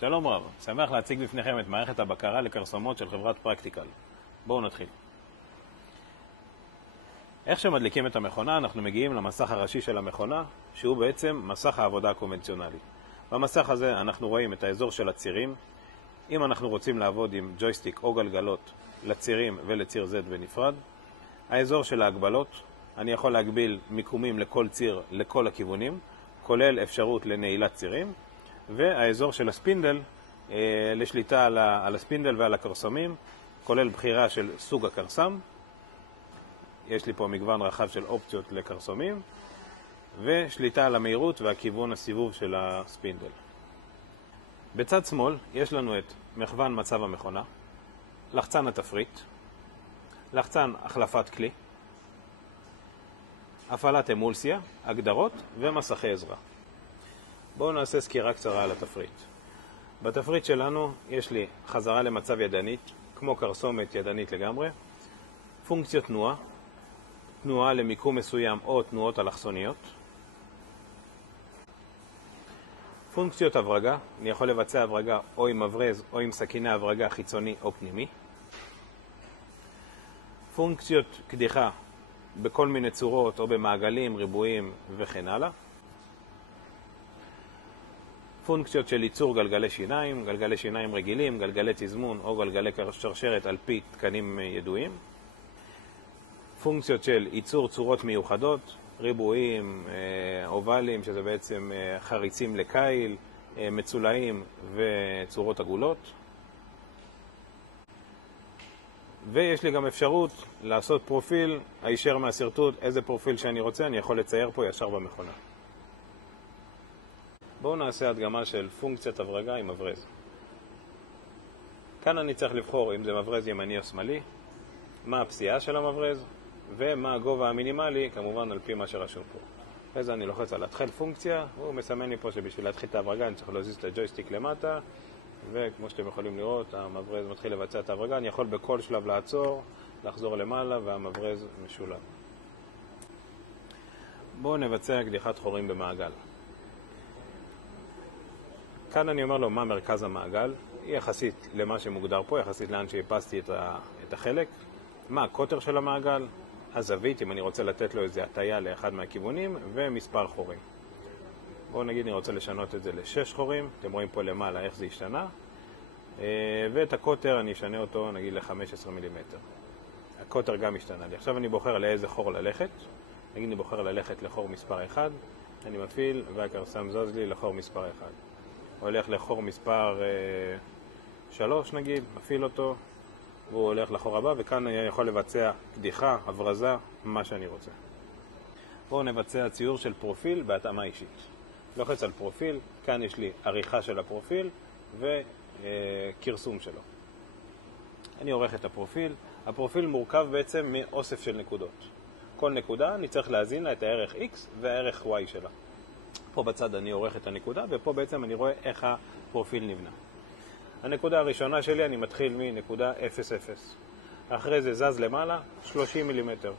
שלום רב, שמח להציג בפניכם את מערכת הבקרה לכרסומות של חברת פרקטיקל. בואו נתחיל. איך שמדליקים את המכונה, אנחנו מגיעים למסך הראשי של המכונה, שהוא בעצם מסך העבודה הקונבנציונלי. במסך הזה אנחנו רואים את האזור של הצירים. אם אנחנו רוצים לעבוד עם ג'ויסטיק או גלגלות לצירים ולציר Z בנפרד, האזור של ההגבלות, אני יכול להגביל מיקומים לכל ציר לכל הכיוונים, כולל אפשרות לנעילת צירים, והאזור של הספינדל לשליטה על הספינדל ועל הכרסמים, כולל בחירה של סוג הכרסם. יש לי פה מגוון רחב של אופציות לכרסמים, ושליטה על המהירות והכיוון הסיבוב של הספינדל. בצד שמאל יש לנו את מכוון מצב המכונה, לחצן התפריט, לחצן החלפת כלי, הפעלת אמולסיה, הגדרות ומסכי עזרה. בואו נעשה סקירה קצרה על התפריט. בתפריט שלנו יש לי חזרה למצב ידנית, כמו קרסומת ידנית לגמרי, פונקציות תנועה, תנועה למיקום מסוים או תנועות אלכסוניות, פונקציות הברגה, אני יכול לבצע הברגה או עם מברז או עם סכיני הברגה חיצוני או פנימי, פונקציות קדיחה בכל מיני צורות או במעגלים, ריבועים וכן הלאה, פונקציות של ייצור גלגלי שיניים רגילים, גלגלי תזמון או גלגלי שרשרת על פי תקנים ידועים, פונקציות של ייצור צורות מיוחדות, ריבועים, אובלים, שזה בעצם חריצים לקייל, מצולעים וצורות עגולות. ויש לי גם אפשרות לעשות פרופיל הישר מהסרטוט, איזה פרופיל שאני רוצה, אני יכול לצייר פה ישר במכונה. בואו נעשה הדגמה של פונקציית הברגה עם מברז. כאן אני צריך לבחור אם זה מברז ימני או שמאלי, מה הפסיעה של המברז, ומה הגובה המינימלי, כמובן על פי מה שרשום פה. אחרי זה אני לוחץ על התחיל פונקציה, הוא מסמן לי פה שבשביל להתחיל את ההברגה אני צריך להזיז את הג'ויסטיק למטה, וכמו שאתם יכולים לראות, המברז מתחיל לבצע את ההברגה, אני יכול בכל שלב לעצור, לחזור למעלה, והמברז משולב. בואו נבצע קדיחת חורים במעגל. כאן אני אומר לו מה מרכז המעגל, יחסית למה שמוגדר פה, יחסית לאן שהפסתי את החלק, מה הקוטר של המעגל, הזווית, אם אני רוצה לתת לו איזו הטיה לאחד מהכיוונים, ומספר חורים. בואו נגיד אני רוצה לשנות את זה ל6 חורים, אתם רואים פה למעלה איך זה השתנה, ואת הקוטר אני אשנה אותו נגיד ל15 מילימטר. הקוטר גם השתנה לי. עכשיו אני בוחר לאיזה חור ללכת, נגיד אני בוחר ללכת לחור מספר 1, אני מפעיל והכרסם זוז לי לחור מספר 1. הולך לחור מספר 3 נגיד, מפעיל אותו, והוא הולך לחור הבא, וכאן אני יכול לבצע קדיחה, הברזה, מה שאני רוצה. בואו נבצע ציור של פרופיל בהתאמה אישית. לוחץ על פרופיל, כאן יש לי עריכה של הפרופיל וקרסום שלו. אני עורך את הפרופיל. הפרופיל מורכב בעצם מאוסף של נקודות. כל נקודה אני צריך להזין לה את הערך X והערך Y שלה. פה בצד אני עורך את הנקודה, ופה בעצם אני רואה איך הפרופיל נבנה. הנקודה הראשונה שלי אני מתחיל מנקודה 0,0. אחרי זה זז למעלה 30 מילימטר.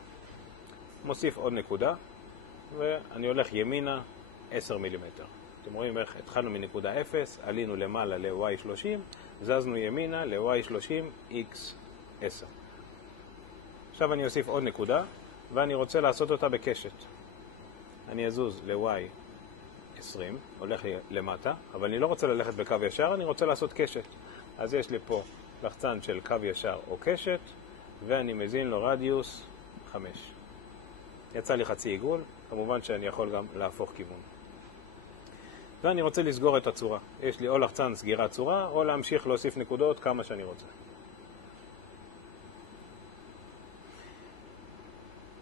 מוסיף עוד נקודה, ואני הולך ימינה 10 מילימטר. אתם רואים איך התחלנו מנקודה 0, עלינו למעלה ל-Y30, זזנו ימינה ל-Y30, X10. עכשיו אני אוסיף עוד נקודה, ואני רוצה לעשות אותה בקשת. אני אזוז ל-Y20, הולך לי למטה, אבל אני לא רוצה ללכת בקו ישר, אני רוצה לעשות קשת. אז יש לי פה לחצן של קו ישר או קשת, ואני מזין לו רדיוס 5. יצא לי חצי עיגול, כמובן שאני יכול גם להפוך כיוון. ואני רוצה לסגור את הצורה. יש לי או לחצן סגירת צורה, או להמשיך להוסיף נקודות כמה שאני רוצה.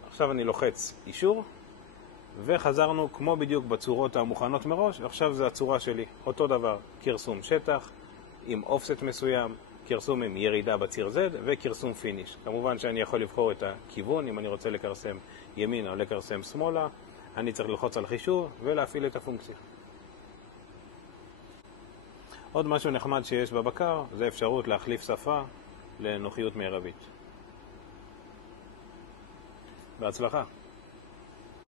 עכשיו אני לוחץ אישור, וחזרנו כמו בדיוק בצורות המוכנות מראש, ועכשיו זה הצורה שלי. אותו דבר, קרסום שטח, עם אופסט מסוים, קרסום עם ירידה בציר Z, וקרסום פיניש. כמובן שאני יכול לבחור את הכיוון, אם אני רוצה לקרסם ימינה או לקרסם שמאלה, אני צריך ללחוץ על חישוב ולהפעיל את הפונקציה. עוד משהו נחמד שיש בבקר, זה אפשרות להחליף שפה לנוחיות מרבית. בהצלחה.